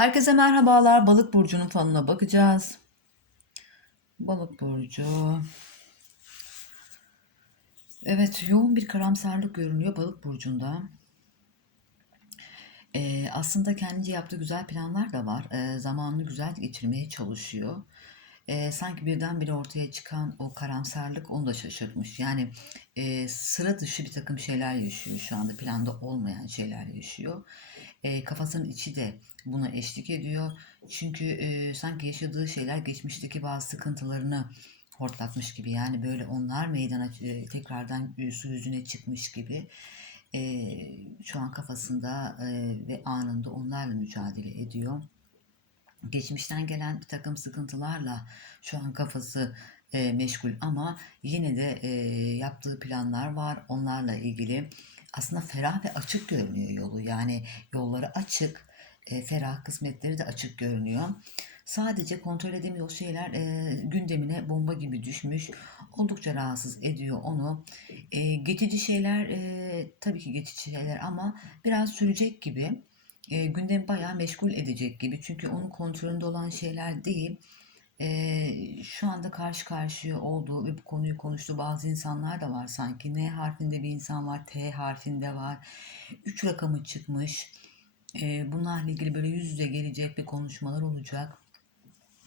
Herkese merhabalar. Balık burcunun falına bakacağız. Balık burcu. Evet, yoğun bir karamsarlık görünüyor balık burcunda. Ee, aslında kendince yaptığı güzel planlar da var. Ee, zamanını güzel geçirmeye çalışıyor. Ee, sanki birdenbire ortaya çıkan o karamsarlık onu da şaşırtmış. Yani e, sıra dışı bir takım şeyler yaşıyor şu anda. Planda olmayan şeyler yaşıyor. E, kafasının içi de buna eşlik ediyor. Çünkü e, sanki yaşadığı şeyler geçmişteki bazı sıkıntılarını hortlatmış gibi. Yani böyle onlar meydana e, tekrardan su yüzüne çıkmış gibi. E, şu an kafasında e, ve anında onlarla mücadele ediyor. Geçmişten gelen bir takım sıkıntılarla şu an kafası e, meşgul ama yine de e, yaptığı planlar var. Onlarla ilgili aslında ferah ve açık görünüyor yolu. Yani yolları açık, e, ferah kısmetleri de açık görünüyor. Sadece kontrol edemiyor şeyler e, gündemine bomba gibi düşmüş. Oldukça rahatsız ediyor onu. E, geçici şeyler e, tabii ki geçici şeyler ama biraz sürecek gibi. E, gündemi bayağı meşgul edecek gibi. Çünkü onun kontrolünde olan şeyler değil. E, şu anda karşı karşıya olduğu ve bu konuyu konuştuğu bazı insanlar da var sanki. N harfinde bir insan var, T harfinde var. Üç rakamı çıkmış. E, bunlarla ilgili böyle yüz yüze gelecek bir konuşmalar olacak.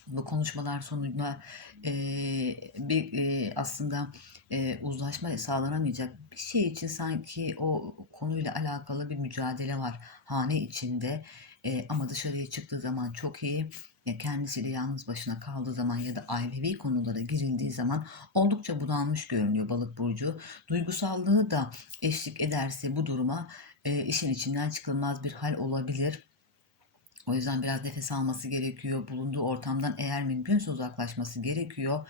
Bu konuşmalar sonunda e, bir e, aslında e, uzlaşma sağlanamayacak bir şey için sanki o konuyla alakalı bir mücadele var hane içinde. E, ama dışarıya çıktığı zaman çok iyi ya kendisiyle yalnız başına kaldığı zaman ya da ailevi konulara girildiği zaman oldukça budanmış görünüyor balık burcu. Duygusallığı da eşlik ederse bu duruma e, işin içinden çıkılmaz bir hal olabilir. O yüzden biraz nefes alması gerekiyor. Bulunduğu ortamdan eğer mümkünse uzaklaşması gerekiyor.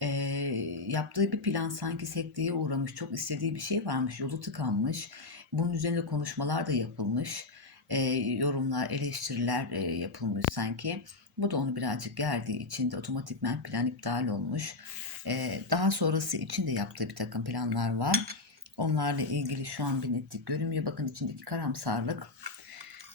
E, yaptığı bir plan sanki sekteye uğramış. Çok istediği bir şey varmış. Yolu tıkanmış. Bunun üzerine konuşmalar da yapılmış. E, yorumlar, eleştiriler e, yapılmış sanki. Bu da onu birazcık gerdiği için de otomatikmen plan iptal olmuş. E, daha sonrası için de yaptığı bir takım planlar var. Onlarla ilgili şu an bir netlik görünmüyor. Bakın içindeki karamsarlık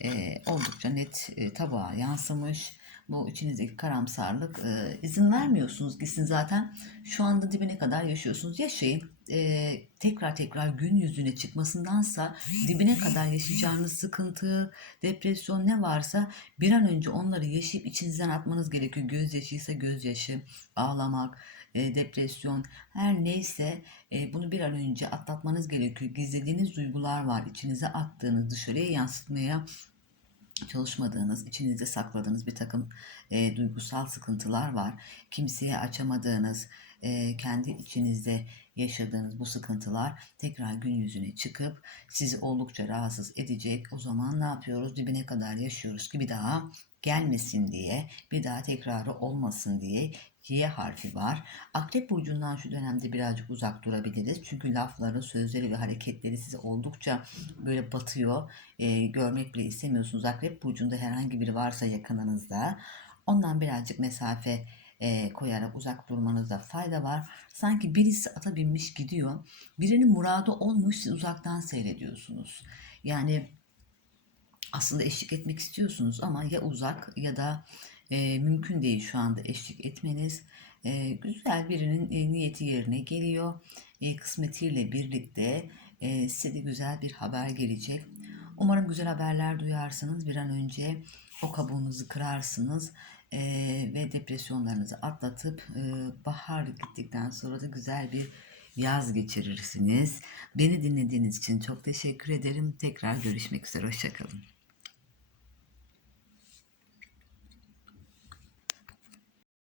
e, oldukça net e, tabağa yansımış. Bu içinizdeki karamsarlık e, izin vermiyorsunuz gitsin zaten. Şu anda dibine kadar yaşıyorsunuz. Yaşayın. E, tekrar tekrar gün yüzüne çıkmasındansa dibine kadar yaşayacağınız sıkıntı, depresyon ne varsa bir an önce onları yaşayıp içinizden atmanız gerekiyor. Gözyaşıysa gözyaşı, ağlamak, e, depresyon her neyse e, bunu bir an önce atlatmanız gerekiyor. Gizlediğiniz duygular var. içinize attığınız, dışarıya yansıtmaya çalışmadığınız, içinizde sakladığınız bir takım e, duygusal sıkıntılar var. Kimseye açamadığınız, e, kendi içinizde yaşadığınız bu sıkıntılar tekrar gün yüzüne çıkıp sizi oldukça rahatsız edecek. O zaman ne yapıyoruz? Dibine kadar yaşıyoruz ki bir daha gelmesin diye, bir daha tekrarı olmasın diye Y harfi var. Akrep burcundan şu dönemde birazcık uzak durabiliriz. Çünkü lafları, sözleri ve hareketleri size oldukça böyle batıyor. E, görmek bile istemiyorsunuz. Akrep burcunda herhangi biri varsa yakınınızda ondan birazcık mesafe e, koyarak uzak durmanızda fayda var. Sanki birisi ata binmiş gidiyor. Birinin muradı olmuş siz uzaktan seyrediyorsunuz. Yani aslında eşlik etmek istiyorsunuz ama ya uzak ya da e, mümkün değil şu anda eşlik etmeniz. E, güzel birinin e, niyeti yerine geliyor. E, kısmetiyle birlikte e, size de güzel bir haber gelecek. Umarım güzel haberler duyarsınız. Bir an önce o kabuğunuzu kırarsınız e, ve depresyonlarınızı atlatıp e, bahar gittikten sonra da güzel bir yaz geçirirsiniz. Beni dinlediğiniz için çok teşekkür ederim. Tekrar görüşmek üzere. Hoşçakalın.